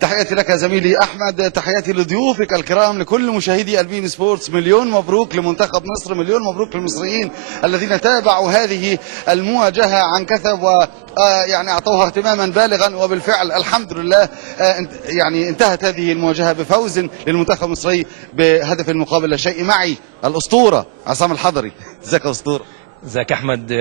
تحياتي لك زميلي أحمد، تحياتي لضيوفك الكرام، لكل مشاهدي البين سبورتس. مليون مبروك لمنتخب مصر، مليون مبروك للمصريين الذين تابعوا هذه المواجهة عن كثب ويعني أعطوها اهتماما بالغا، وبالفعل الحمد لله يعني انتهت هذه المواجهة بفوز للمنتخب المصري بهدف مقابل لا شيء. معي الأسطورة عصام الحضري. ازيك يا أسطورة؟ ازيك يا احمد؟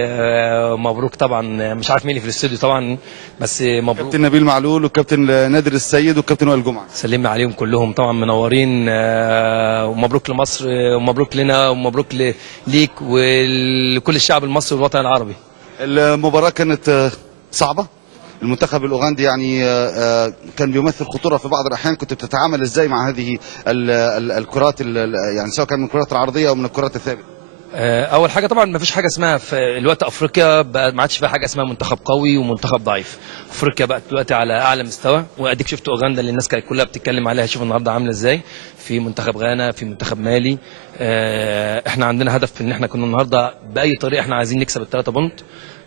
مبروك طبعا. مش عارف مين اللي في الاستوديو طبعا، بس مبروك. كابتن نبيل معلول والكابتن نادر السيد والكابتن وائل جمعه، سلمنا عليهم كلهم طبعا، منورين. ومبروك لمصر ومبروك لنا ومبروك ليك ولكل الشعب المصري والوطن العربي. المباراة كانت صعبة. المنتخب الأوغندي يعني كان بيمثل خطورة في بعض الأحيان. كنت بتتعامل ازاي مع هذه الكرات يعني سواء كان من الكرات العرضية أو من الكرات الثابتة؟ اول حاجه طبعا ما فيش حاجه اسمها في الوقت افريقيا بقى، ما عادش فيها حاجه اسمها منتخب قوي ومنتخب ضعيف. افريقيا بقت دلوقتي على اعلى مستوى، واديك شفت اوغندا اللي الناس كانت كلها بتتكلم عليها، شوف النهارده عامله ازاي، في منتخب غانا، في منتخب مالي. احنا عندنا هدف ان احنا كنا النهارده باي طريقه احنا عايزين نكسب ال3 بونت.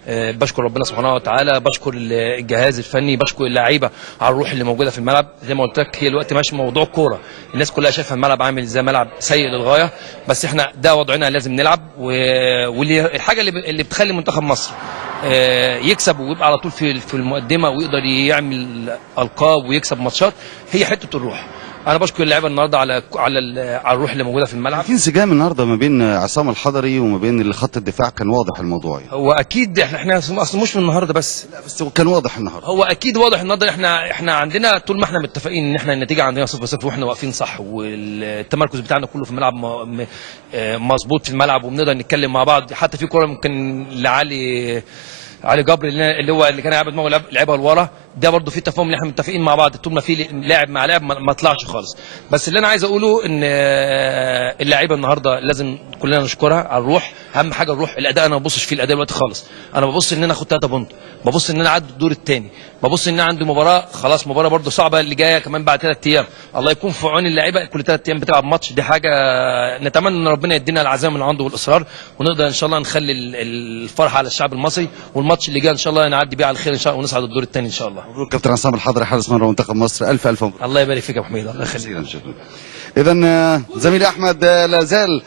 بشكر ربنا سبحانه وتعالى، بشكر الجهاز الفني، بشكر اللعيبه على الروح اللي موجوده في الملعب. زي ما قلت لك، هي الوقت ماشي موضوع كوره، الناس كلها شايفه الملعب عامل ازاي، ملعب سيء للغايه، بس احنا ده وضعنا لازم نلعب. والحاجه اللي بتخلي منتخب مصر يكسب ويبقى على طول في المقدمه ويقدر يعمل القاب ويكسب ماتشات هي حته الروح. انا بشكر اللعيبه النهارده على الروح اللي موجوده في الملعب. في انسجام النهارده ما بين عصام الحضري وما بين خط الدفاع، كان واضح الموضوع يعني. هو اكيد احنا اصلا مش من النهارده بس، لا بس كان واضح النهارده. هو اكيد واضح النهارده. احنا عندنا طول ما احنا متفقين ان احنا النتيجه عندنا 0-0 واحنا واقفين صح، والتمركز بتاعنا كله في الملعب مظبوط في الملعب، وبنقدر نتكلم مع بعض. حتى في كوره ممكن علي جبر اللي كان قاعد دماغه لعبها لورا، ده برضه في تفاهم ان احنا متفقين مع بعض. طول ما في لاعب مع لاعب ما طلعش خالص. بس اللي انا عايز اقوله ان اللعيبه النهارده لازم كلنا نشكرها على الروح. اهم حاجه الروح. الاداء انا ما ببصش فيه الاداء دلوقتي خالص، انا ببص ان انا اخد 3 بونت، ببص ان انا اعدي الدور الثاني، ببص ان انا عندي مباراه خلاص، مباراه برضه صعبه اللي جايه كمان بعد 3 ايام. الله يكون في عون اللعيبه، كل 3 ايام بتلعب ماتش، دي حاجه نتمنى ان ربنا يدينا العزيمه من عنده والاصرار، ونقدر ان شاء الله نخلي الفرحه على الشعب المصري، والماتش اللي جاي ان شاء الله نعدي بيه على الخير ان شاء الله، ونصعد الدور الثاني ان شاء الله. مبروك كابتن عصام الحضري حارس مرمى منتخب مصر، الف مبروك. الله يبارك فيك يا ابو حميد، الله يخليك. اذا زميلي احمد لا زال